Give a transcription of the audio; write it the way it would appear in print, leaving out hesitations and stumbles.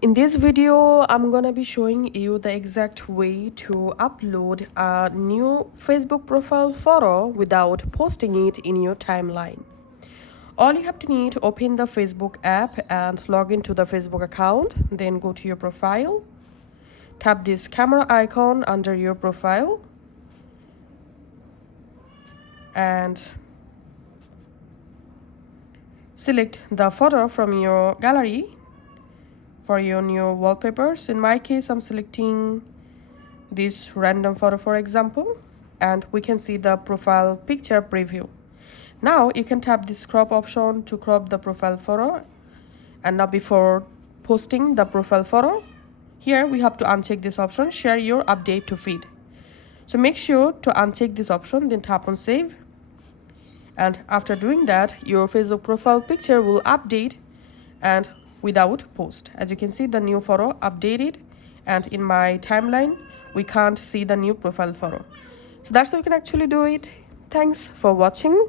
In this video, I'm gonna be showing you the exact way to upload a new Facebook profile photo without posting it in your timeline. All you have to need to open the Facebook app and log into the Facebook account, then go to your profile, tap this camera icon under your profile, and select the photo from your gallery for your new wallpapers. In my case, I'm selecting this random photo, for example, and we can see the profile picture preview. Now you can tap this crop option to crop the profile photo. And now before posting the profile photo, here we have to uncheck this option, share your update to feed. So make sure to uncheck this option, then tap on save. And after doing that, your Facebook profile picture will update and without post. As you can see, the new photo updated, and in my timeline we can't see the new profile photo. So that's how you can actually do it. Thanks for watching.